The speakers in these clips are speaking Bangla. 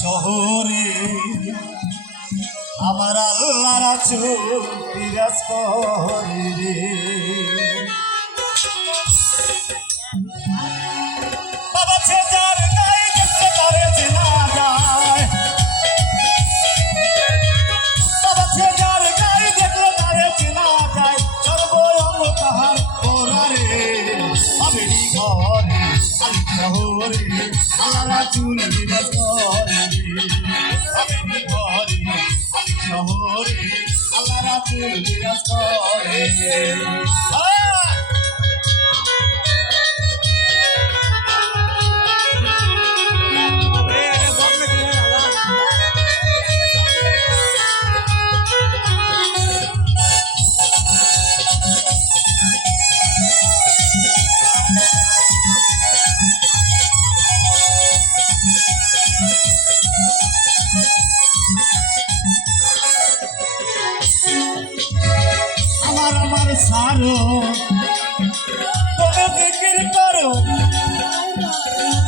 শহরে আমার আল্লাহ রাসূল বিরাজ করে রে। বাবা ছেজার গায়ে দেখলে তারে চেনা যায়, বাবা ছেজার গায়ে দেখলে তারে চেনা যায়, সর্বঙ্গ তাহার পরারে আবেরি ঘরে আলি শহরে আল্লাহ রাসূল বিরাজ করে রে। আবেরি ঘরে আলি শহরে আল্লাহ রাসূল বিরাজ করে রে। আমার সারো তোমরা জিকির করো,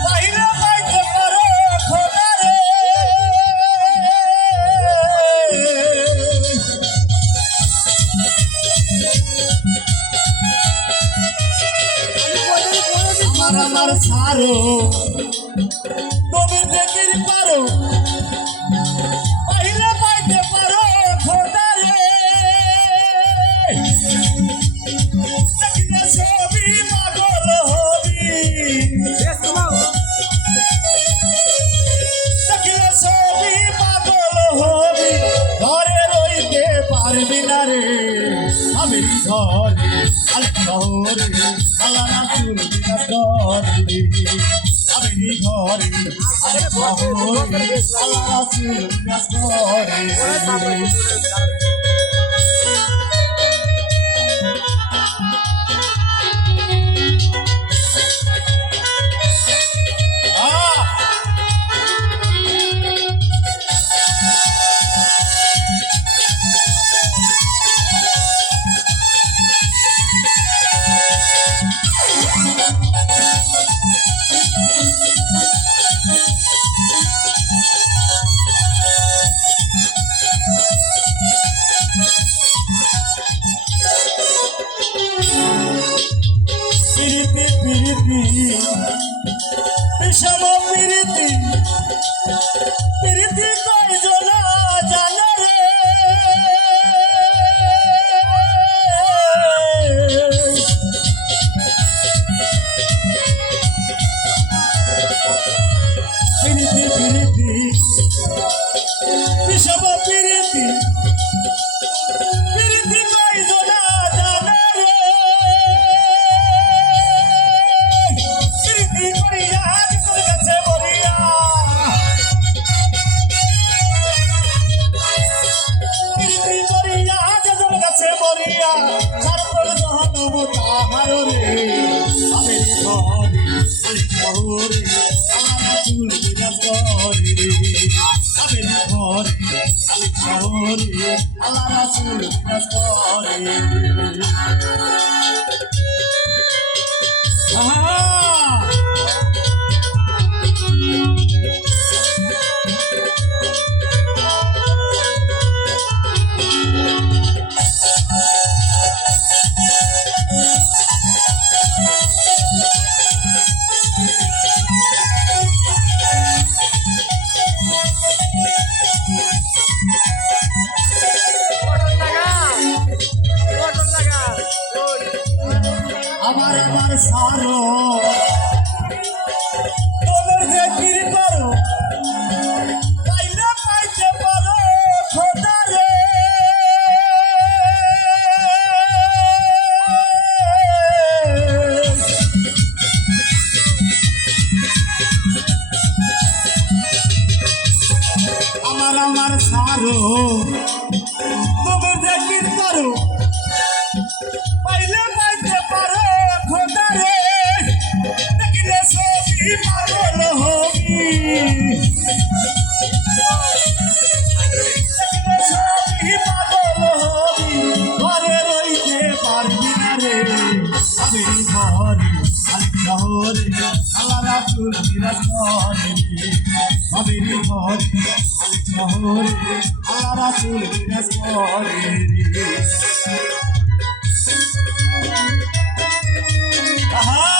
পাইলে পাইতে পারো খোদা রে। আমার সারো তোমরা জিকির করো, পাইলে পাইতে পারো খোদা রে। ছবি পাগল হবি, ছবি পাগল হবি, ঘরে রইতে পারবি না রে। আমি ঘরে আল শহরে আল্লাহ রাসূল বিরাজ করে রে। আমি ঘরে আল শহরে আল্লাহ রাসূল বিরাজ করে রে। বিষম প্রীতি প্রীতি কয়জনা জানে রে। প্রীতি প্রীতি বিষম প্রীতি প্রীতি কয়জনা জানে রে। আল্লাহ রাসূল বিরাজ করে রে। আমার সারো তোমরা জিকির করো, পাইলে পাইতে পারো খোদা রে। আমার সারো তোমরা জিকির করো, পাইলে পাইতে পারো খোদা রে। দেখলে ছবি পাগল হবি, দেখলে ছবি পাগল হবি, ঘরে রইতে পারবি না রে। আমি ঘরে আল শহরে আল্লাহ রাসূল বিরাজ করে রে। আমি ঘরে আলেক শহরে আল্লাহ রাসূল বিরাজ করে রে আহা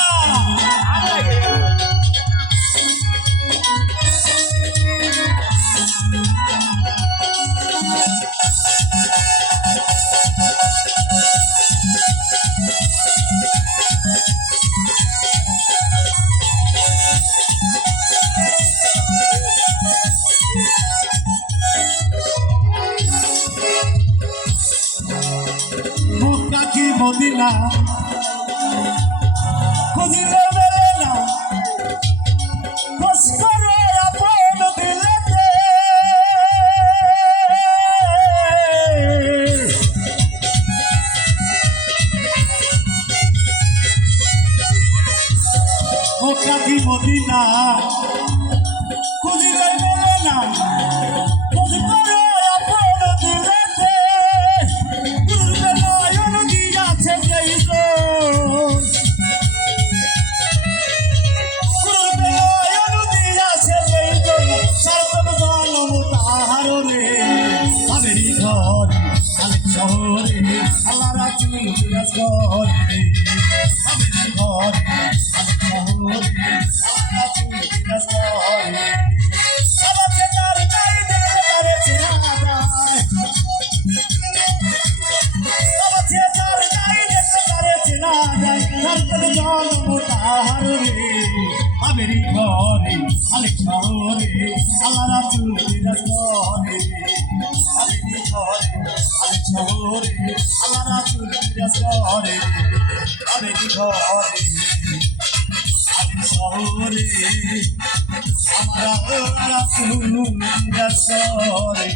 মুক্তি মদিনা খুঁজিলে মেলে না খোঁজ করে আপন দিলেতে মুক্তি মদিনা খুঁজিলে মেলে না খোঁজ করে আপন দিলেতে শহরে আল্লাহ রাসূল বিরাজ করে আমের ঘরে আলেক শহরে আল্লাহ রাসূল বিরাজ করে সবাইকে তার গায়ে দেখতে পারে চেনা যায় সবাইকে তার গায়ে দেখতে পারে চেনা যায় সর্বদ জন্ম তাহার রে আমের ঘরে আলেক শহরে আল্লাহ রাসূল বিরাজ করে আমের ঘরে শহরে আল্লাহ রাসূল বিরাজ করে আমের ঘরে আলেক শহরে আল্লাহ রাসূল বিরাজ করে